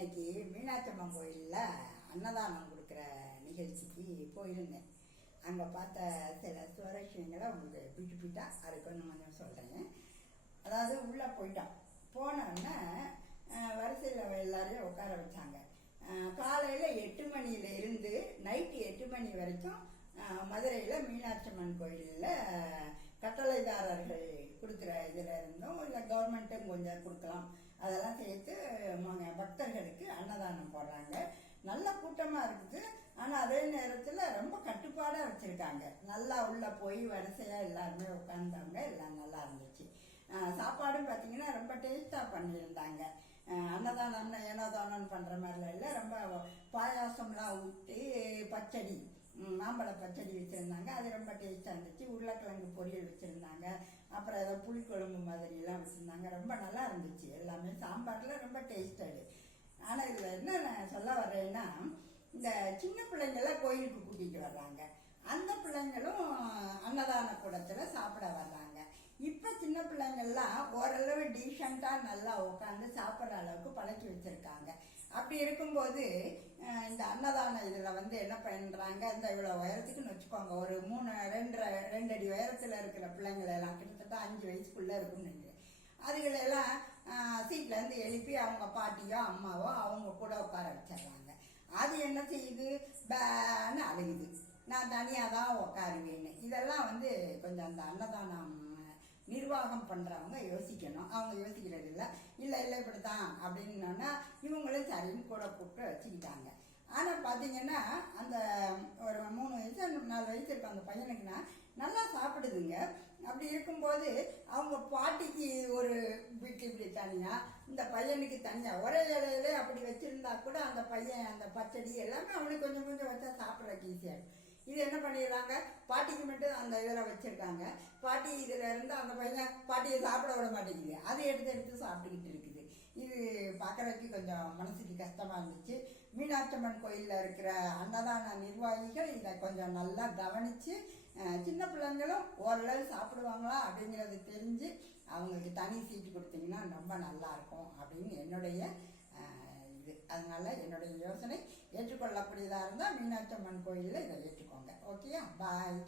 இன்னைக்கு மீனாட்சி அம்மன் கோயிலில் அன்னதானம் கொடுக்குற நிகழ்ச்சிக்கு போயிருந்தேன். அங்கே பார்த்த சில சுவாரஸ்யங்களை உங்களுக்கு பிட்டாக அதுக்கு கொஞ்சம் சொல்கிறேன். அதாவது உள்ளே போயிட்டோம். போனோன்னே வரிசையில் எல்லாரையும் உட்கார வச்சாங்க. காலையில் 8 மணியிலிருந்து நைட்டு 8 மணி வரைக்கும் மதுரையில் மீனாட்சி அம்மன் கோயிலில் கட்டளைதாரர்கள் கொடுக்குற இதில் இருந்தும் இல்லை கவர்மெண்ட்டும் கொஞ்சம் கொடுக்கலாம், அதெல்லாம் சேர்த்து பக்தர்களுக்கு அன்னதானம் போடுறாங்க. நல்ல கூட்டமாக இருக்குது. ஆனால் அதே நேரத்தில் ரொம்ப கட்டுப்பாடாக வச்சுருக்காங்க. நல்லா உள்ளே போய் வரிசையாக எல்லாருமே உட்காந்தாங்க. எல்லாம் நல்லா இருந்துச்சு. சாப்பாடும் பார்த்தீங்கன்னா ரொம்ப டேஸ்ட்டாக பண்ணியிருந்தாங்க. அன்னதானம்னா ஏனோதானம் பண்ணுற மாதிரிலாம் இல்லை. ரொம்ப பாயாசம்லாம் ஊற்றி பச்சடி, மாம்பழ பச்சடி வச்சுருந்தாங்க. அது ரொம்ப டேஸ்ட்டாக இருந்துச்சு. உருளைக்கிழங்கு பொரியல் வச்சுருந்தாங்க. அப்புறம் ஏதோ புளிக்குழம்பு மாதிரிலாம் வச்சுருந்தாங்க. ரொம்ப நல்லா இருந்துச்சு. எல்லாமே சாம்பாரில் ரொம்ப டேஸ்டடு. ஆனால் இதில் என்ன நான் சொல்ல வர்றேன்னா, இந்த சின்ன பிள்ளைங்களாம் கோயிலுக்கு கூட்டிகிட்டு வர்றாங்க. அந்த பிள்ளைங்களும் அன்னதான கூடத்தில் சாப்பிட வர்றாங்க. இப்போ சின்ன பிள்ளைங்கள்லாம் ஓரளவு டீசெண்டாக நல்லா உட்காந்து சாப்பிட்ற அளவுக்கு பழக்கி வச்சுருக்காங்க. அப்படி இருக்கும்போது இந்த அன்னதான இதில் என்ன பண்ணுறாங்க, இந்த இவ்வளோ உயரத்துக்குன்னு வச்சுக்கோங்க, ஒரு 2 அடி உயரத்தில் இருக்கிற பிள்ளைங்களெல்லாம் கிட்டத்தட்ட 5 வயசுக்குள்ளே இருக்கும்னு நினைக்கிறேன். அதுகளெல்லாம் சீட்லேருந்து எழுப்பி அவங்க பாட்டியோ அம்மாவோ அவங்க கூட உட்கார வச்சிடுறாங்க. அது என்ன செய்யுது, பேன்னு அழுகுது. நான் தனியாக தான் உட்காருவேன்னு. இதெல்லாம் கொஞ்சம் அந்த அன்னதானம் நிர்வாகம் பண்ணுறவங்க யோசிக்கணும். அவங்க யோசிக்கிறது இல்லை. இல்லை இப்படித்தான் அப்படின்னா இவங்களும் சரின்னு கூட கூப்பிட்டு வச்சுக்கிட்டாங்க. ஆனால் பார்த்தீங்கன்னா அந்த ஒரு 3 வயசு 4 வயசு இருக்கும் அந்த பையனுக்குன்னா நல்லா சாப்பிடுதுங்க. அப்படி இருக்கும்போது அவங்க பாட்டிக்கு ஒரு வீட்டு இப்படி தனியாக, இந்த பையனுக்கு தனியாக ஒரே இலையிலே அப்படி வச்சுருந்தா கூட அந்த பையன் அந்த பச்சடி எல்லாமே அவனுக்கு கொஞ்சம் கொஞ்சம் வச்சா சாப்பிட்றக்கு ஈஸியாக. இது என்ன பண்ணிடுறாங்க, பாட்டிக்கு மட்டும் அந்த இதில் வச்சுருக்காங்க. பாட்டி இதில் இருந்து அந்த பையன் பாட்டியை சாப்பிட விட மாட்டேங்குது. அதை எடுத்து சாப்பிட்டுக்கிட்டு இருக்குது. இது பார்க்குறதுக்கு கொஞ்சம் மனசுக்கு கஷ்டமாக இருந்துச்சு. மீனாட்சி அம்மன் கோயிலில் இருக்கிற அன்னதான நிர்வாகிகள் இதை கொஞ்சம் நல்லா கவனித்து சின்ன பிள்ளைங்களும் ஓரளவு சாப்பிடுவாங்களா அப்படிங்கிறது தெரிஞ்சு அவங்களுக்கு தனி சீட்டு கொடுத்தீங்கன்னா ரொம்ப நல்லாயிருக்கும் அப்படின்னு என்னுடைய இது. அதனால என்னுடைய யோசனை ஏற்றுக்கொள்ளக்கூடியதாக இருந்தால் மீனாட்சி அம்மன் கோயிலில் இதை ஏற்றுக்கோங்க. ஓகேயா? பாய்.